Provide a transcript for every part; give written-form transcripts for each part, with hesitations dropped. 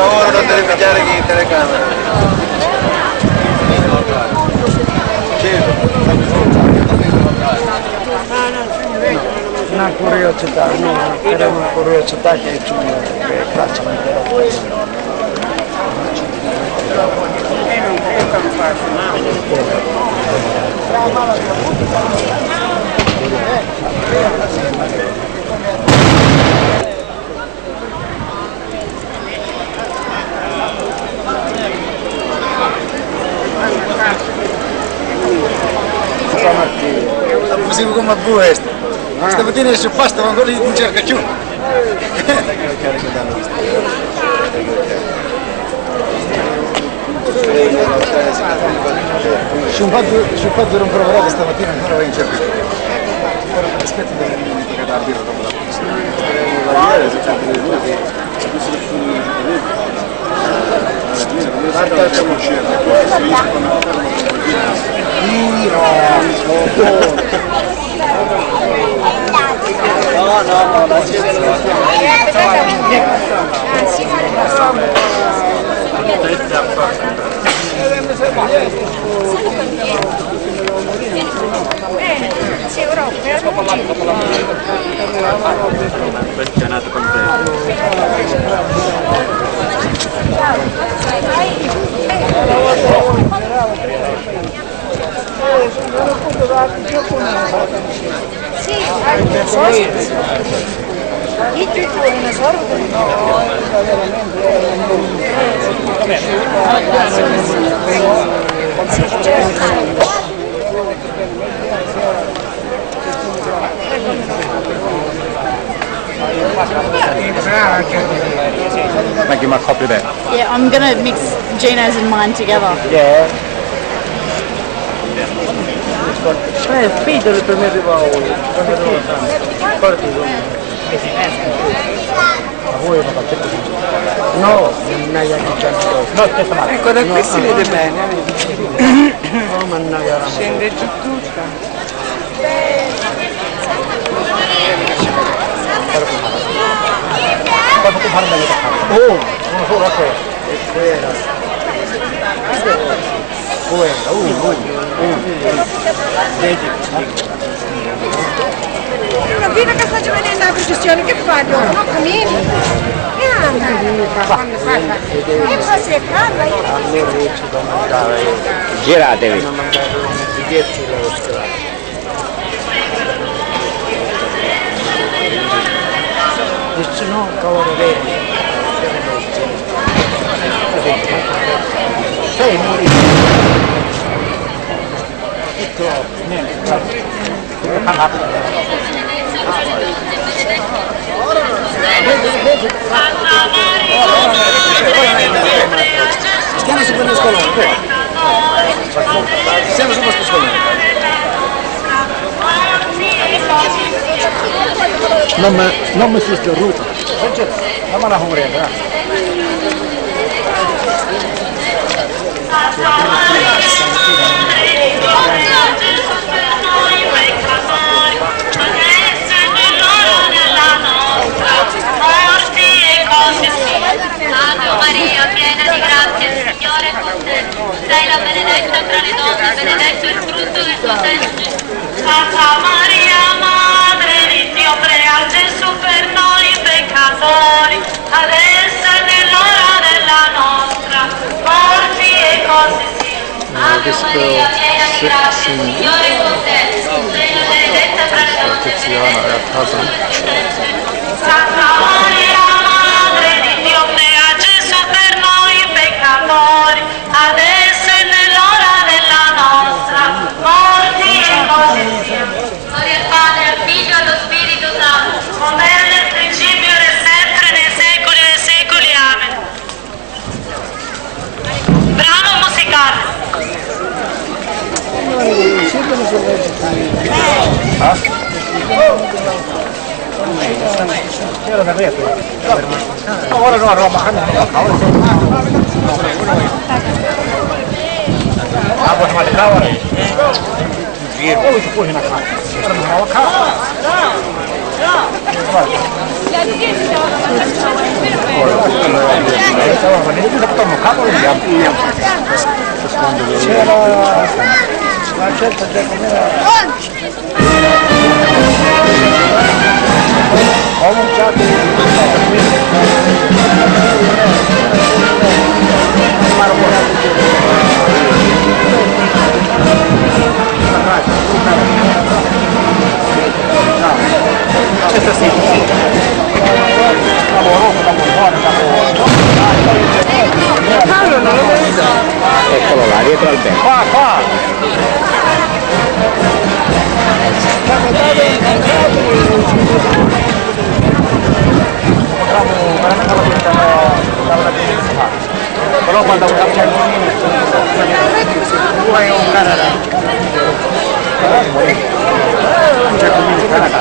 Ora non devi pigliare chi in telecamera. Una curiosità, no, era una curiosità che ci faccio. Così come a questo. Stamattina se fa stavo ancora in cerca giù. Ci ho fatto un proverato stamattina ancora vai in cerca giù. Aspetta che da birra dopo la No, la sera non Thank you, my copy there. Yeah, I'm gonna mix Gino's and mine together. Yeah. Spidolo per me arrivava a voi non fate così. No, mannaggia che c'è. No, aspetta male. Ecco, da qui si vede bene. Oh, mannaggia. Scende giù tutta. Oh, non solo a te. Una vita che sta venendo alla processione, che fa? No, cammini. E poi si è calma. Giratevi. Non mancare i biglietti dello strada. Dice no, cavolo vedi. Sei morito. Stiamo su quello scalone, stiamo su questo scalone. Non mi esiste ruta. Non me la comprendo. Maria, piena di grazia, il Signore è con te. Sei la benedetta tra le donne, benedetto il frutto del tuo seno, Gesù. Santa Maria, Madre di Dio, prega Gesù per noi peccatori, adesso e nell'ora della nostra morte e cose siano. Ave Maria, piena di grazia, il Signore è con te. Sei la benedetta tra le donne, benedetto il frutto del tuo seno, Gesù. Santa Maria, Madre di Dio, prega Gesù per noi Ora no, Roma, kan Abu Ahmad Kawar. Dia oh itu hina kan. Karena hawa ka. Eccolo là, dietro al becco. Qua. Però quando c'è un Canada. C'è un Canada.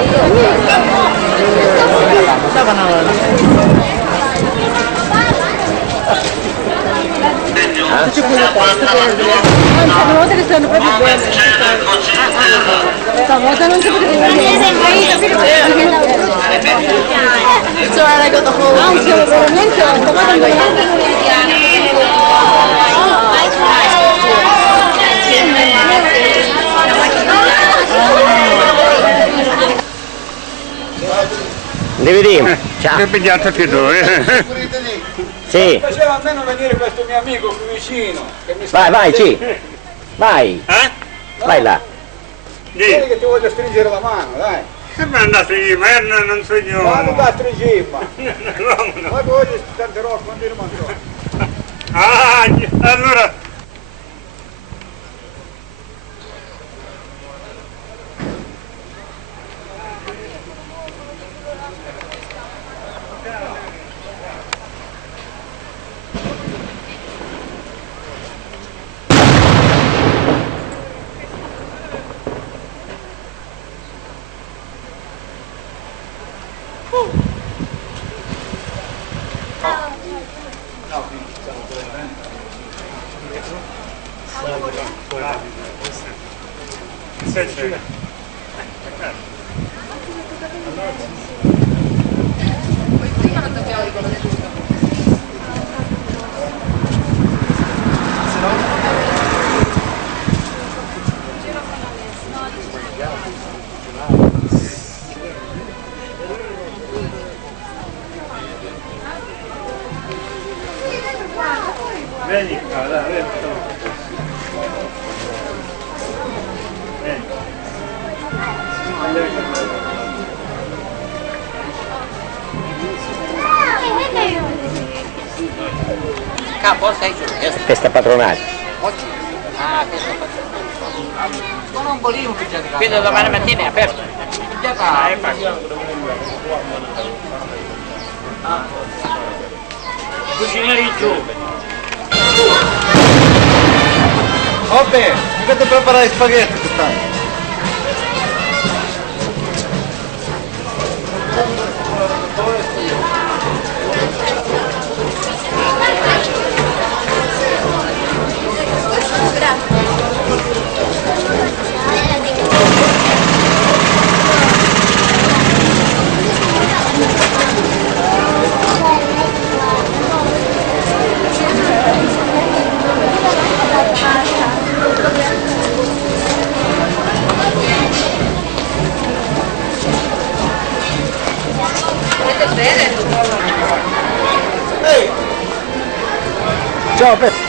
Stavolta che stanno proprio bene. Stavolta non si poteva It's alright, I got the whole. non siamo veramente DVD, ciao. Che pigliato che tu, Sì, Faceva almeno venire questo mio amico qui vicino. Che mi sta vai, sì. Vai, vai là. Vieni che ti voglio stringere la mano, dai. Sempre andato io, ma non so io. Ma non da stringimma. Ma tu oggi tante roba, non dire manco. Ah, allora. Vieni qua, dai, vieni. Capo, sei giù. Festa patronale. Oggi? Ah, festa patronale. Ma non volevo che già di là. Quindi domani mattina è aperto. Già va, è fatto. Cucinieri giù. Vabbè, mica ti preparare i spaghetti quest'anno. Ciao Peppe.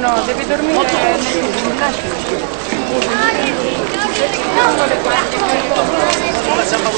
no, devi dormire. Siamo